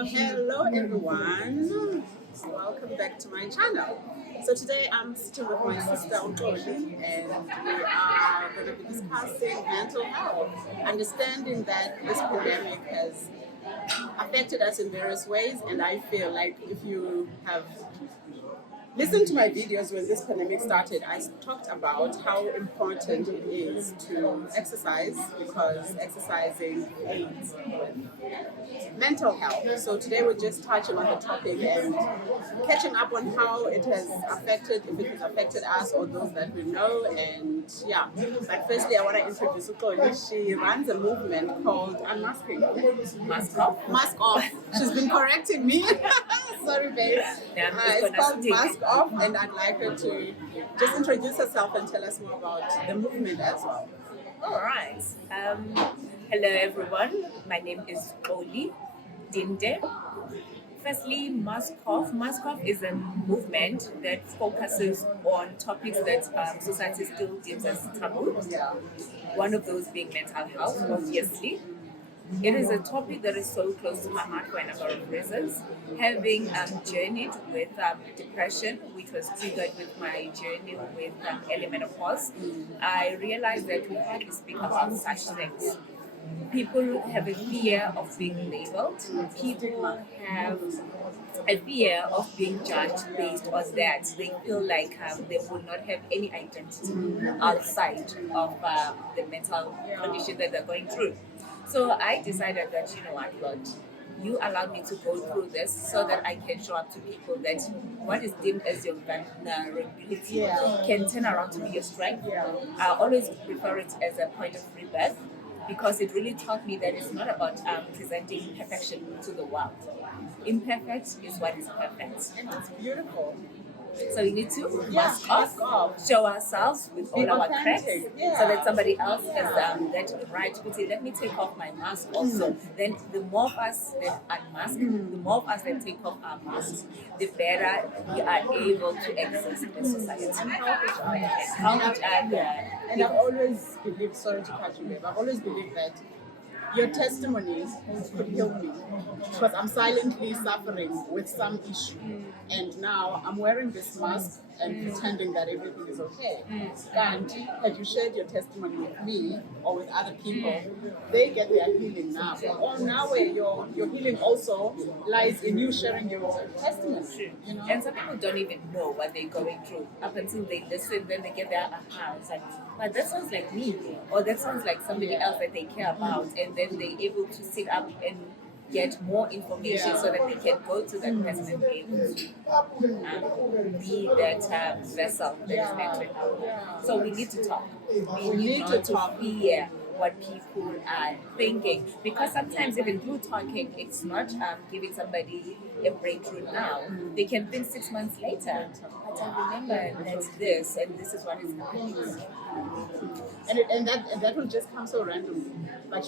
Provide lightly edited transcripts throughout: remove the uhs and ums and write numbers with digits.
So hello everyone, welcome back to my channel. So today I'm sitting with my sister Xoxo, and we are going to be discussing mental health, understanding that this pandemic has affected us in various ways, and I feel like if you have listen to my videos when this pandemic started, I talked about how important it is to exercise because exercising aids with mental health. So today we're just touching on the topic and catching up on how it has affected, if it has affected us or those that we know. And yeah, but firstly I want to introduce Uxoli. She runs a movement called Unmasking. Mask off. Mask off. She's been correcting me. Sorry, babe. It's called Mask Off, and I'd like her to just introduce herself and tell us more about the movement as well. All right. Hello, everyone. My name is Oli Dinde. Firstly, Mask Off. Mask Off is a movement that focuses on topics that society still deems as taboo. Yeah. One of those being mental health, obviously. It is a topic that is so close to my heart for a number of reasons. Having journeyed with depression, which was triggered with my journey with early menopause, I realized that we hardly speak about such things. People have a fear of being labeled. People have a fear of being judged based on that. They feel like they will not have any identity outside of the mental condition that they're going through. So I decided that, you know what, Lord, you allowed me to go through this so that I can show up to people that what is deemed as your vulnerability can turn around to be your strength. I always refer it as a point of rebirth because it really taught me that it's not about presenting perfection to the world. Imperfect is what is perfect. And it's beautiful. So we need to mask off, show ourselves with all our cracks, authentic, so that somebody else has that right to say, let me take off my mask also. Then the more of us that unmask, the more of us that take off our masks, the better we are able to exist in society. And help each other. Help each other. And I've always believed, sorry to cut you, babe, I've always believed that your testimony could heal me because I'm silently suffering with some issue, and now I'm wearing this mask and pretending that everything is okay. And had you shared your testimony with me or with other people, they get their healing now. So now where your healing also lies in you sharing your testimony. You know? And some people don't even know what they're going through up until they listen, then they get their aha. It's like, but that sounds like me, or that sounds like somebody else that they care about, and then they're able to sit up and get more information so that they can go to that person and be able to be that vessel that is meant to help. So we need to talk. We need to talk. Hear what people are thinking, because sometimes even through talking, it's not giving somebody a breakthrough now. They can think 6 months later, but I remember that's this, and this is what is happening. And that will just come so randomly. Like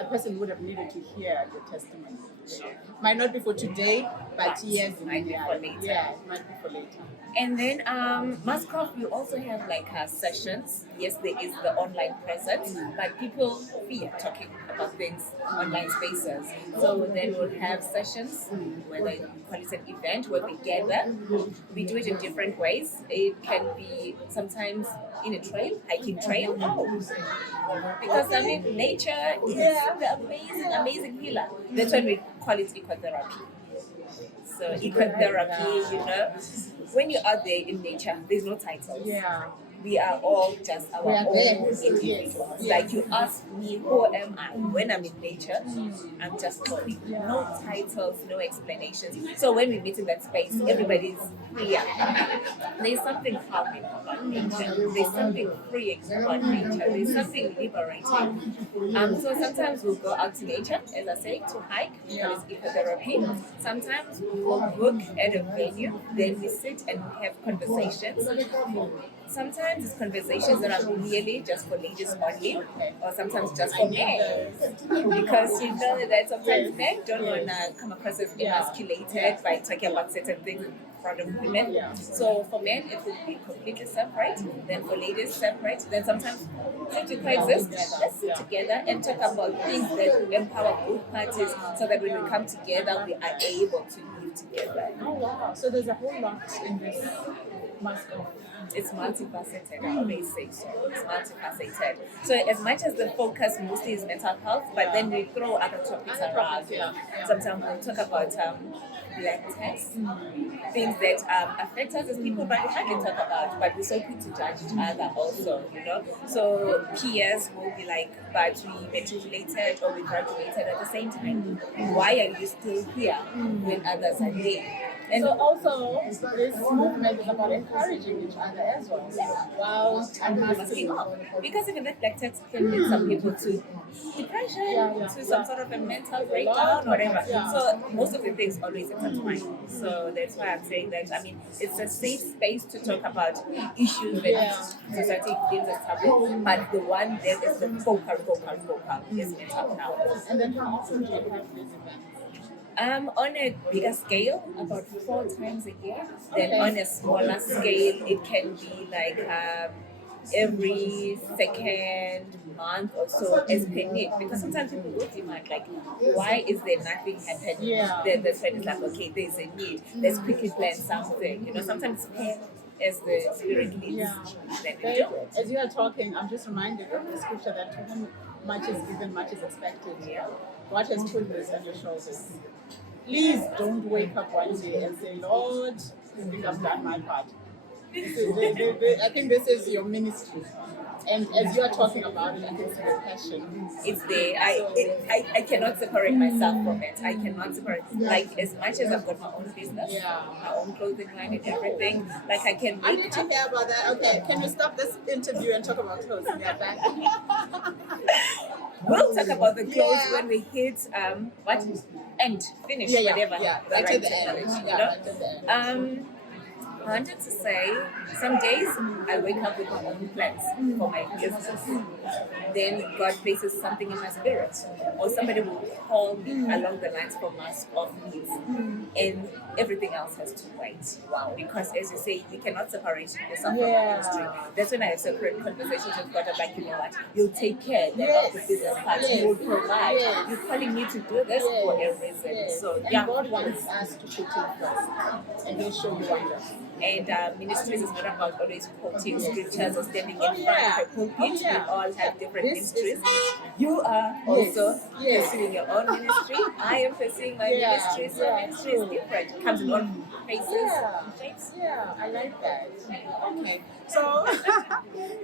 a person would have needed to hear your testimony. Might not be for today, but yes, it might be for later. Yeah, it might be for later. And then Mask Off, we also have like sessions. Yes, there is the online presence, but people fear talking about things online spaces. So then we'll have sessions, whether you call it an event where we gather. We do it in different ways. It can be sometimes in a trail, hiking trail. Because I mean, nature is the amazing healer. That's when we call it ecotherapy. So ecotherapy, you know, when you're out there in nature, there's no titles. We are all just our own individuals. Like you ask me, who am I? When I'm in nature, I'm just talking. No titles, no explanations. So when we meet in that space, everybody's free. There's something calming about nature. There's something freeing about nature. There's something liberating. So sometimes we'll go out to nature, as I say, to hike, because it's ecotherapy. Sometimes we'll book at a venue, then we sit and have conversations. Sometimes sometimes it's conversations that are really just for ladies only, or sometimes just for men. Because you know that sometimes men don't want to come across as emasculated by talking about certain things in front of women. So for men, it will be completely separate. Then for ladies, separate. Then sometimes since we coexist, let's sit together and talk about things that empower both parties, so that when we come together, we are able to live together. Oh wow! So there's a whole lot in this mask of. It's multifaceted. I always say so. It's multifaceted. So as much as the focus mostly is mental health, but then we throw other topics around. Sometimes we'll talk about black text, things that affect us as people, but we hardly talk about. But we're so quick to judge each other also, you know. So peers will be like, but we matriculated or we graduated at the same time. Why are you still here when others are there? And so also, this movement is about encouraging each other as well. Wow, because even that black text can lead some people to depression, to some sort of a mental breakdown, whatever. So most of the things always intertwine. So that's why I'm saying that. I mean, it's a safe space to talk about issues that society deems as taboo, but the one that is the focal is mental health. And then how often do you have these events? On a bigger scale, about 4 times a year. Then on a smaller scale, it can be like every second month or so as per need. Because sometimes people will demand like, why is there nothing happening? Then the friend is like, okay, there's a need. Let's quickly plan something. You know, sometimes as the spirit leads. As you are talking, I'm just reminded of the scripture that to whom much is given, much is expected. What has put this on your shoulders? Please don't wake up one day and say, Lord, I think I've done my part. I think this is your ministry. And as you are talking about it, I can see the passion. It's there. I cannot separate myself from it. I cannot separate. Like, as much as I've got my own business, my own clothing line and everything, like I can I need to hear about that. Okay, can we stop this interview and talk about clothes? We are back. We'll talk about the clothes when we hit finish whatever the right technology, you know. I wanted to say, some days I wake up with my own plans for my business. Then God places something in my spirit, or somebody will call me along the lines for mask of needs, and everything else has to wait. Wow! Because as you say, you cannot separate yourself from the ministry. That's when I have separate conversations with God. I'm like, you know what? You'll take care of the business part. You'll provide. You're calling me to do this for a reason. So and God wants us to put Him first, and He'll show you wonders. And ministries is not about always quoting scriptures or standing in front of a pulpit. We all have different ministries. You are also pursuing your own ministry. I am pursuing my ministry. So ministry is different. It comes in all faces and shapes. Yeah, I like that. Okay. So,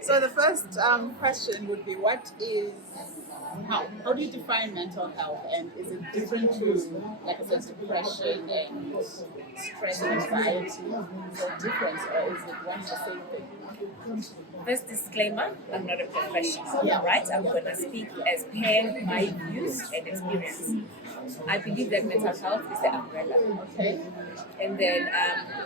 so the first question would be, how do you define mental health, and is it different to, like I said, depression and stress and anxiety? Is there a difference, or is it one the same thing? First disclaimer, I'm not a professional, right? I'm going to speak as per my views and experience. I believe that mental health is the umbrella. Okay. And then,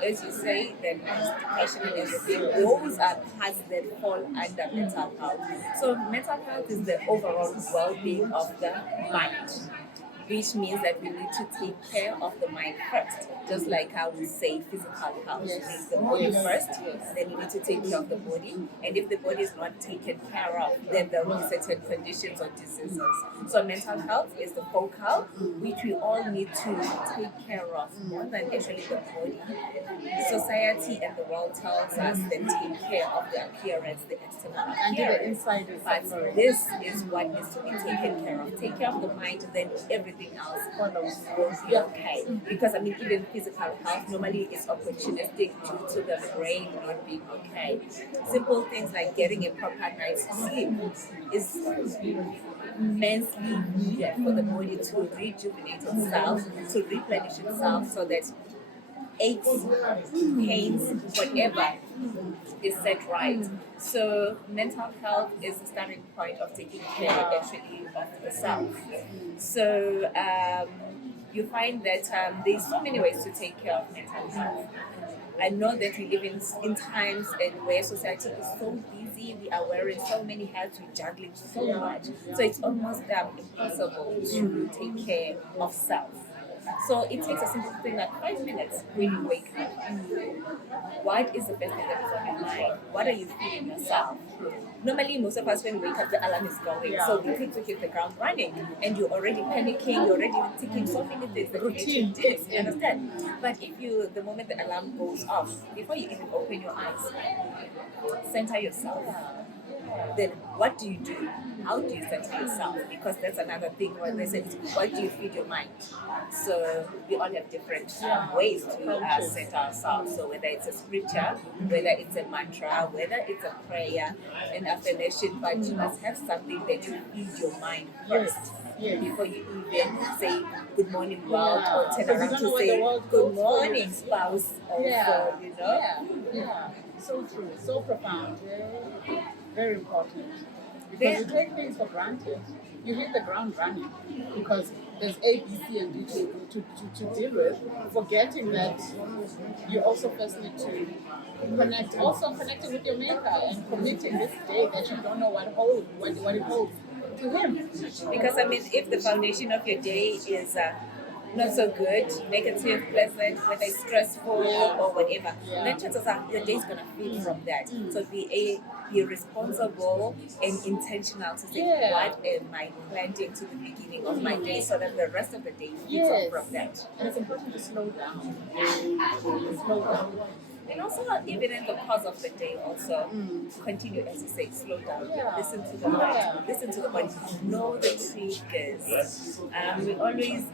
as you say, then depression and everything, those are parts that fall under mental health. So mental health is the overall well-being of the mind, which means that we need to take care of the mind first. Just like how we say physical health, means the body first, then you need to take care of the body. And if the body is not taken care of, then there will be certain conditions or diseases. So mental health is the focal, which we all need to take care of more than actually the body. Society and the world tells us that take care of the appearance, the external appearance. But this is what needs to be taken care of. Take care of the mind, then everything else will be okay. Because I mean, even physical health normally is opportunistic due to the brain not being okay. Simple things like getting a proper night's sleep is immensely needed for the body to rejuvenate itself, to replenish itself, so that aches, pains, whatever is set right. So mental health is the starting point of taking care actually of the self. So you find that there's so many ways to take care of mental health. I know that we live in times and where society is so busy, we are wearing so many hats, we're juggling so much. So it's almost impossible to take care of self. So it takes a simple thing like 5 minutes when you wake up. What is the best thing that is on your mind? What are you feeling yourself? Normally, most of us when we wake up, the alarm is going, so we quick to hit the ground running, and you're already panicking, you're already thinking so many things that you need to do. You understand? But if you, the moment the alarm goes off, before you even open your eyes, center yourself. Then what do you do? How do you center yourself? Because that's another thing where they say, what do you feed your mind? So we all have different ways to center ourselves. So whether it's a scripture, whether it's a mantra, whether it's a prayer, an affirmation, but you must have something that you feed your mind first. Before you even say good morning world or turn around to say good morning spouse also, you know? Yeah. So true, so profound, very important. Because you take things for granted. You hit the ground running because there's A, B, C, and D to deal with, forgetting that you also first need to connect, also connecting with your maker and committing this day that you don't know what it holds to him. Because I mean, if the foundation of your day is not so good, negative, pleasant, whether it's stressful or whatever, then chances are your day's gonna feed from that. So be responsible and intentional to say what am I planting to the beginning of my day, so that the rest of the day feeds off from that. And it's important to slow down. Slow down. And also, even in the course of the day, also continue, as you say, slow down. Listen to the body. Listen to the body. Know the triggers. We always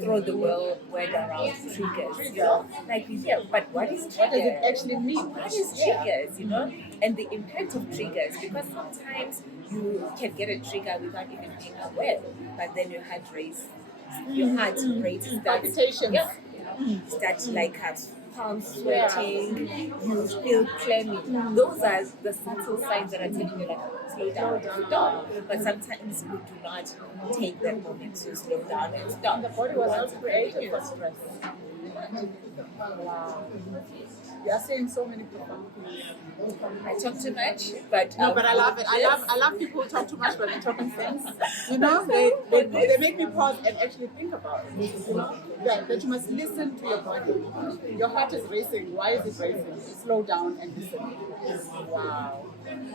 throw the word around triggers. You know, like we hear, but what is triggers? What does it actually mean? What is triggers? You know, and the impact of triggers, because sometimes you can get a trigger without even being aware, but then your heart race, palpitations. Start like palms sweating, you feel clammy. Those are the subtle signs that are telling you like slow down, stop. But sometimes we do not take that moment to slow down and stop. The body was not created for stress. Wow. You are saying so many profound things. I talk too much, but no, but I love it. I love people who talk too much, but they're talking sense. You know, they make me pause and actually think about it. You know, that you must listen to your body. Your heart is racing. Why is it racing? Slow down and listen. Wow.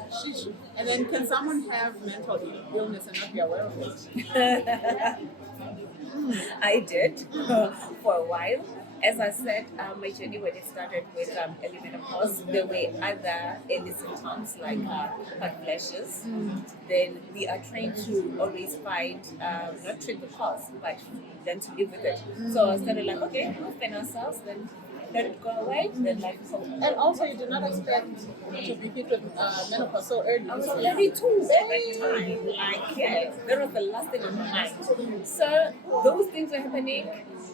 Sheesh. And then, can someone have mental illness and not be aware of it? I did for a while. As I said, my journey when it started with early menopause, there were other early symptoms like hot flashes. Then we are trained to always find, not treat the cause, but then to live with it. So I started like, okay, we'll find ourselves, then let it go away, then life is over. And also, you did not expect to be hit with menopause so early. I was 32 at that time. Like, yeah, that was the last thing on my mind. So those things were happening,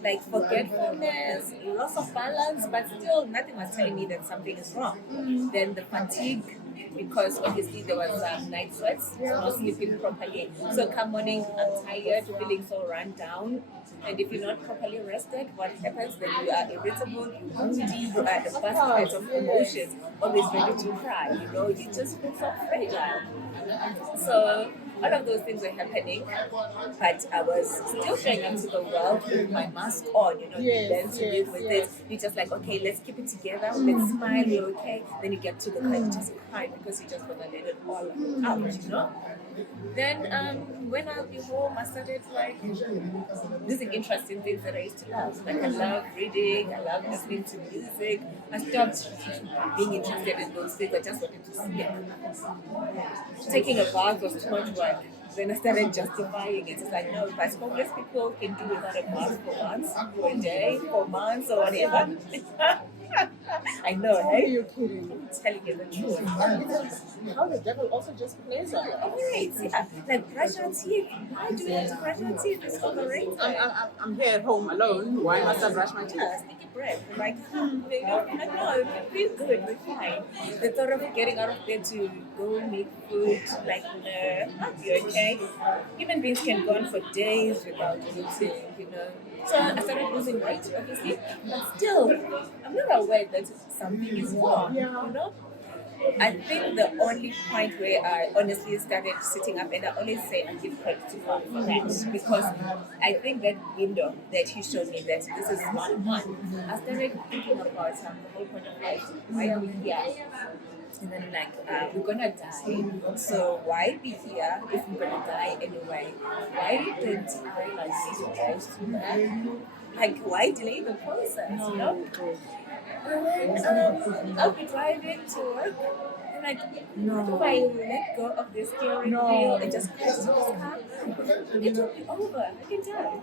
like forgetfulness, loss of balance, but still nothing was telling me that something is wrong. Then the fatigue, because obviously there was night sweats, not sleeping properly. So come morning, I'm tired, feeling so run down. And if you're not properly rested, what happens? Then you are irritable, you're moody, you are a basket of emotions, always ready to cry. You know, you just feel so fragile. So all of those things were happening, but I was still showing up to the world with my mask on. You know, you learn to live with it. You're just like, okay, let's keep it together. Let's smile. You're okay. Then you get to the car, you just cry because you just want to let it all out. You know. Then when I'll be home, I started like losing interest in things that I used to love. Like I love reading, I love listening to music. I stopped being interested in those things. I just wanted to sleep. Taking a bath was too much work. Then I started justifying it. It's like, no, but homeless people can do without a bath for once, for a day, for months, or whatever. I know, hey? You're kidding. I'm telling you the truth. How the devil also just plays on it. Alright, yeah. Like brush our teeth. Why do we have to brush our teeth? It's overrated. I'm here at home alone. Why must I brush my teeth? Sticky breath. Like, no, we feel good, we're fine. The thought of getting out of bed to go make food, like, no, you're okay. okay, human beings can go on for days without eating, So I started losing weight, obviously, but still, I'm not aware that something is wrong. I think the only point where I honestly started sitting up, and I always say I give credit to God for that, because I think that window that He showed me that this is not one. I started thinking about the whole point of life. Why are we here? And then we're gonna die. So why be here if we're gonna die anyway? Why don't I strategize to that? Why delay the process? And then I'll be driving to work. And if I let go of the steering wheel and just cruise to this car, it will be over. I can die.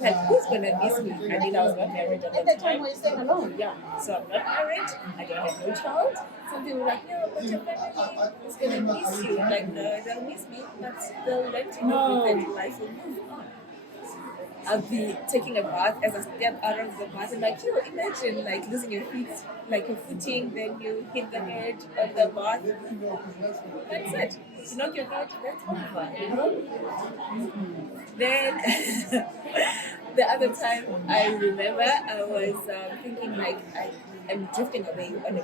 Who's gonna miss me? I mean, I was not married at that time. You're staying alone. Yeah, so I'm not married. I don't have no child. Some people were like, no, but your family is gonna miss you. No, they'll miss me, but they'll let you know that life will move on. I'll be taking a bath as I step out of the bath and imagine losing your feet, your footing, then you hit the head of the bath. That's it. You knock your head, that's over. Then the other time I remember I was thinking I'm drifting away on a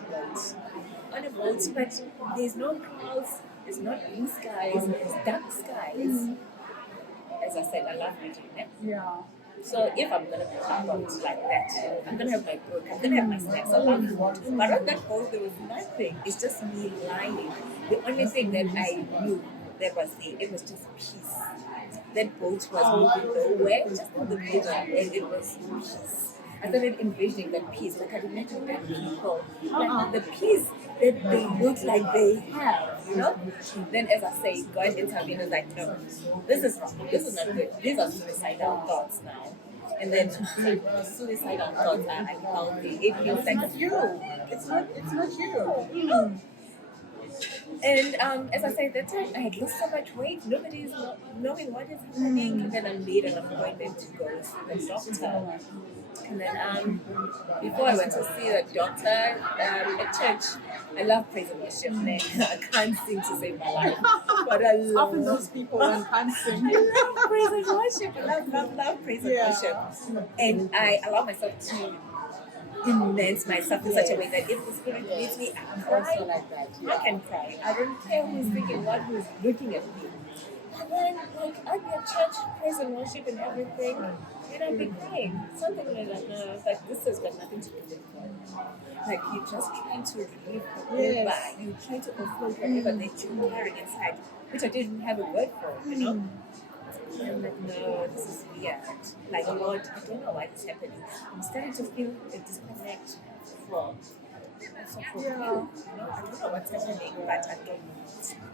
boat. But there's no clouds, there's not blue skies, there's dark skies. As I said, I love reading. Yeah. So if I'm gonna be on a boat like that, I'm gonna have my book, I'm gonna have my snacks along the boat. But on that boat there was nothing. It's just me lying. The only thing that I knew that was there, it was just peace. That boat was moving nowhere, just in the middle, and it was peace. I started envisioning that peace, I imagine that people, the peace that they look like they have. Then as I say, God intervened and was no, this is wrong, this is not good, these are suicidal thoughts now. And then suicidal thoughts are unhealthy. It feels like It's you. It's not you. And as I said, that time I had lost so much weight, nobody is knowing what is happening. And then I made an appointment to go see the doctor. And then before I went to see the doctor at church, I love praise and worship. I can't sing to save my life, but I love Often those people can't sing. I love praise and worship. I love praise and worship. And I allow myself to immerse myself in such a way that if the Spirit leads me, I cry. Like that. I can cry. I don't care who's thinking what, who's looking at me. And then, I'd be at church, praise and worship and everything, and I'd be crying. Something like that, this has got nothing to do with God. You're just trying to relieve whatever, you're trying to offload whatever that you're carrying inside, which I didn't have a word for, And I'm no, this is weird. Lord, I don't know why this is happening. I'm starting to feel a disconnect from you. I don't know what's happening, but I don't know.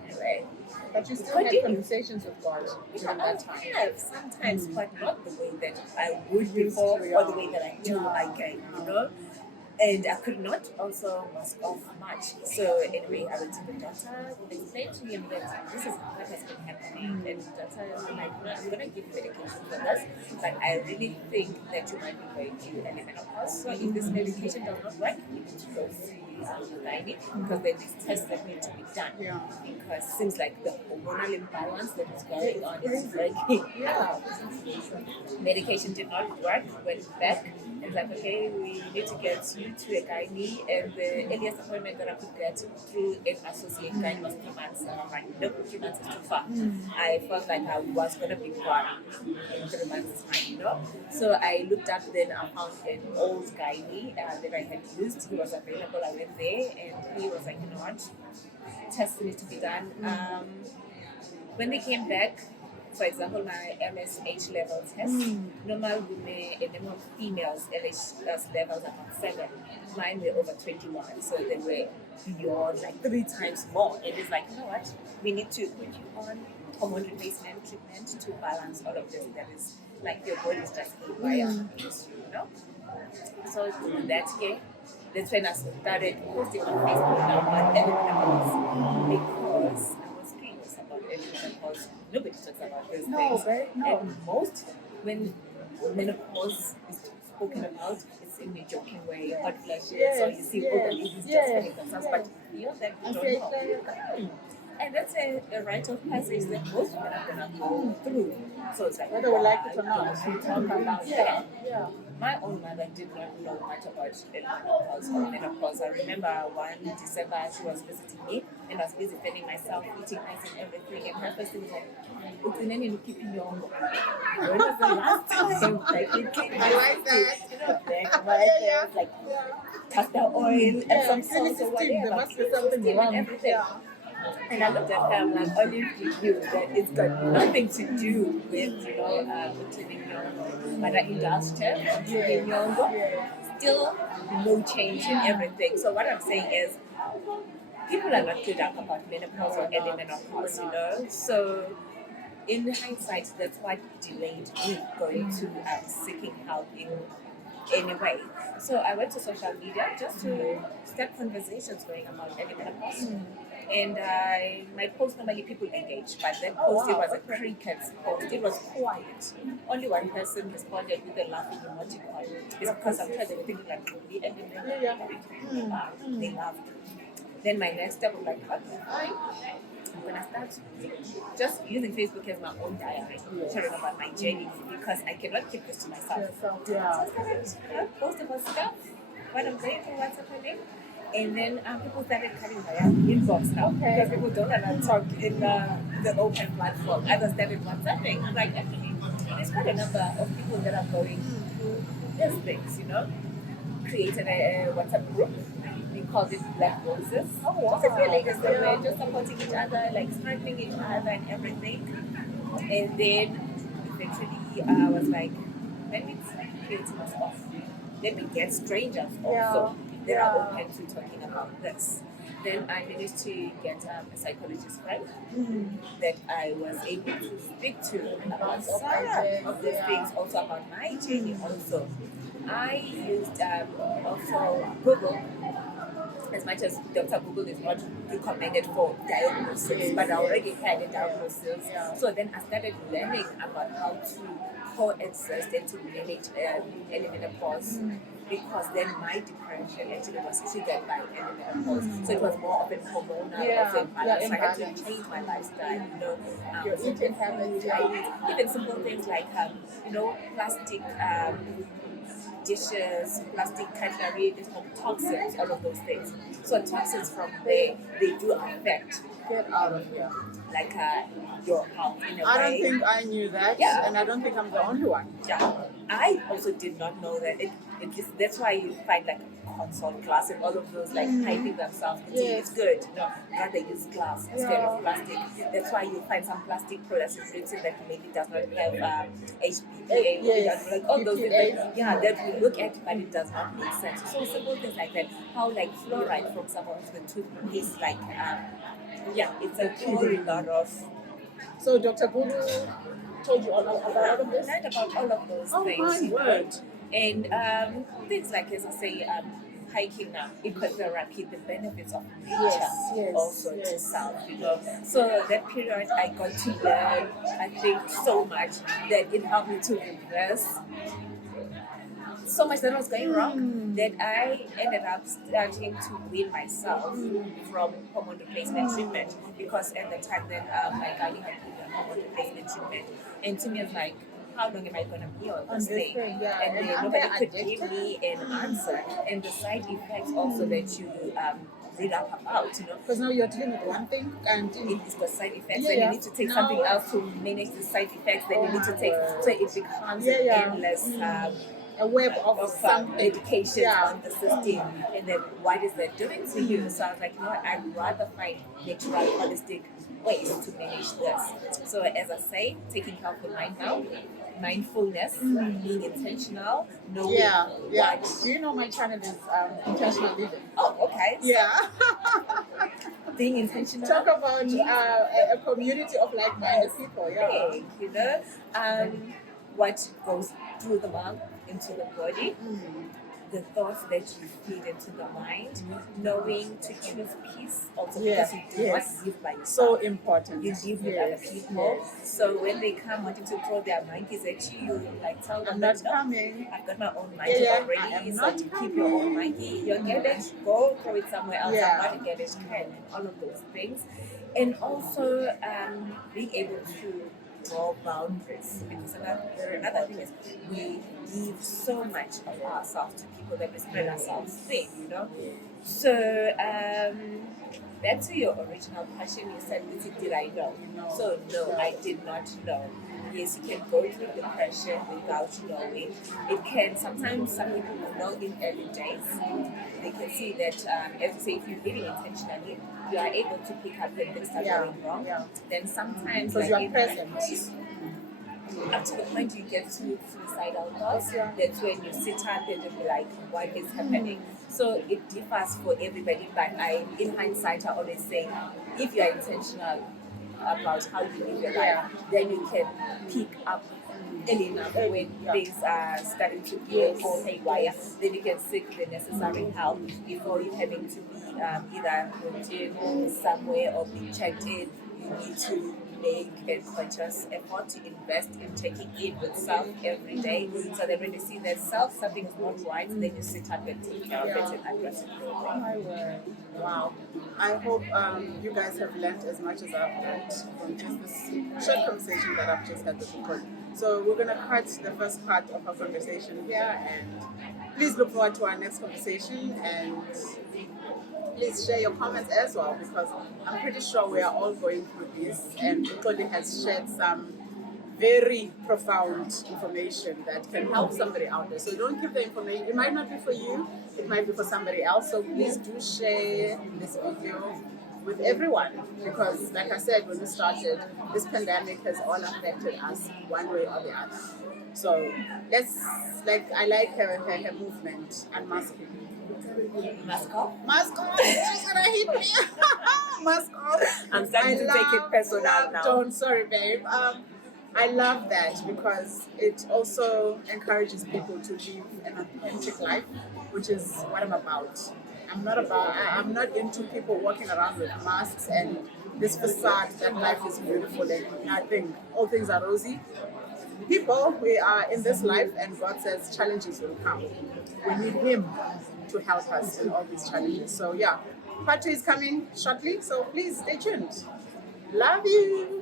Anyway. But you still had conversations with God during that time. I have sometimes, but not the way that I would before, or the way that I do again, And I could not also mask off much. So anyway, I went to the doctor, explained to him that this is what has been happening. And the doctor was like, no, I'm going to give you medication for this, but I really think that you might be going to early menopause. So if this medication does not work, you need to go see the gynae, because there is tests that need to be done. Because it seems like the hormonal imbalance that is going on is breaking. Medication did not work, went back. It's like, okay, we need to get you to a gynae, and the earliest appointment that I could get through an associate gynae was 3 months. And I'm like, no, 3 months is too far. I felt like I was going to be gone in 3 months' time, So I looked up, then I found an old gynae that I had used. He was available. I went there, and he was like, you know what, tests need to be done. When they came back, for example, my MSH level test, normal women and normal females LH levels are about 7. Mine were over 21, so they were beyond 3 times more. And it's like, you know what? We need to put you on hormone replacement treatment to balance all of this. That is your body is just haywire, So in that case, that's when I started posting on Facebook about everything because I was curious about everything because nobody talks about those things. And most when menopause is spoken about, it's in a joking way, hot flashes, so you see all the ladies just getting themselves, but you know that you don't know. and that's a rite of passage that most women are gonna go through. So it's like, Whether we like it or not. we talk about Yeah, that. yeah. My own mother did not know much about menopause or menopause. I remember one December she was visiting me and I was busy feeding myself, eating ice and everything. And her first thing was like, "Ukuneni keeping your when was the last time? Like, you did I like that. you know, black, white, Yeah, yeah. like castor oil and Yeah, some salt or 2016, whatever. there must be something 2016 wrong. and everything. Yeah. And I looked at her, I'm like, only if you that it's got nothing to do with, Utuning Nyongo. But I indulged her, Utuning Nyongo. Still no change in everything. So what I'm saying is, people are not clued up about menopause or early menopause, So in hindsight, that's what delayed me going to seeking help in any way. So I went to social media just to start conversations going about early menopause. And my post normally people engage, but that post it was a crickets post. It was quiet. Only one person responded with a laughing emoticon. It's because sometimes they were thinking like really and then they laughed. Then my next step was like, okay, fine. I'm gonna start just using Facebook as my own diary, sharing about my journey because I cannot keep this to myself. So I started post about stuff, what I'm going through, what's happening. And then people started coming via inbox now because people don't want to talk in the open platform. Others started WhatsApping. I'm like, actually, there's quite a number of people that are going through these things, Created a WhatsApp group. We called it Black Roses. Oh, wow. Just a few ladies that were just supporting each other, like strengthening each other and everything. And then eventually I was like, let me create myself. Let me get strangers also that are open to talking about this. Then I managed to get a psychologist friend that I was able to speak to about some of these things, also about my journey also. I used also Google, as much as Dr. Google is not recommended for diagnosis, but I already had a diagnosis. So then I started learning about how to coexist and to manage early menopause. Because then my depression actually was triggered by early menopause. So it was more of a hormonal also imbalance. So I had to change my lifestyle, Your eating habits, even simple things like, plastic dishes, plastic cutlery, there's no toxins, all of those things. So toxins from there, they do affect. Get out of here. Like your health in a way. I don't think I knew that, and I don't think I'm the only one. Yeah, I also did not know that. It is, that's why you find like consult glass and all of those like piping themselves. It's good. Rather use glass instead of plastic. That's why you find some plastic products written that maybe does not have HPA, like all those things. That we look at, but it does not make sense. So simple things like that. How like fluoride from some of the toothpaste, like it's a whole lot of. So Dr. Google told you all about all of this? I learned about all of those things. My word. And things like, as I say, hiking now, ecotherapy, the benefits of nature also to self, So that period I got to learn, I think, so much that it helped me to reverse so much that was going wrong that I ended up starting to wean myself from hormone replacement treatment because at the time then my gynae had given hormone replacement treatment, and to me it's like, how long am I going to be on this thing? And then nobody could give me an answer, and the side effects also that you read up about, Because now you're dealing with one thing and it's got side effects, then you need to take something else to manage the side effects, then you need to take, so it becomes an endless a web of some education on the system, and then what is that doing to you? So I was like, I'd rather find natural, holistic ways to manage this. So as I say, taking care of the mind now, mindfulness, being intentional, knowing what. Do you know my channel is intentional living? Oh, okay. Yeah. Being intentional. Talk about a community of like-minded people. What goes through the mouth into the body. the thoughts that you feed into the mind, knowing to choose peace also Yeah, because you do yes. not live by yourself. So important. You live with other people. So when they come wanting to throw their monkeys at you, you like tell them I'm that not coming. I've got my own monkey Yeah, I already, am so not you keep your own coming. monkey. You're engaged, go throw it somewhere else. Yeah. I'm not engaged, can all of those things. And also being able to draw boundaries because another thing is we give so much of ourselves to people that we spread ourselves thin, you know. So back to your original question, you said, did I know? So no, I did not know. Yes, you can go through depression without knowing. It can sometimes some people will know in early days. They can see that, as you say, if you're living intentionally, you are able to pick up when things start going wrong. Yeah. Then sometimes, Because like you are in present. up to the point you get to suicidal thoughts, Yeah. that's when you sit up and you'll be like, what is happening? So it differs for everybody, but in hindsight, I always say, if you are intentional about how you live your life, then you can pick up early enough when things are starting to go haywire, then you can seek the necessary help before you having to be either put in somewhere or be checked in. You need to make a conscious effort to invest in checking in with self every day, so that when you see that something is not right, then you sit up and take care of it and address it. Oh my word. Wow. I hope you guys have learned as much as I've learned from just this short conversation that I've just had with you. So we're going to cut the first part of our conversation here, and please look forward to our next conversation, and please share your comments as well, because I'm pretty sure we are all going through this, and Ukoli has shared some very profound information that can help somebody out there. So don't give the information. It might not be for you, it might be for somebody else. So please do share this video with everyone, because like I said when we started, this pandemic has all affected us one way or the other. So I like her movement, unmasking. Mask off? Mask on, she's gonna hit me. Mask off. I'm starting to take it personal now. Don't, sorry, babe. I love that because it also encourages people to live an authentic life, which is what I'm about. I'm not into people walking around with masks and this facade that life is beautiful and nothing, all things are rosy. People, we are in this life, and God says challenges will come. We need Him to help us in all these challenges. So yeah, part 2 is coming shortly, so please stay tuned. Love you.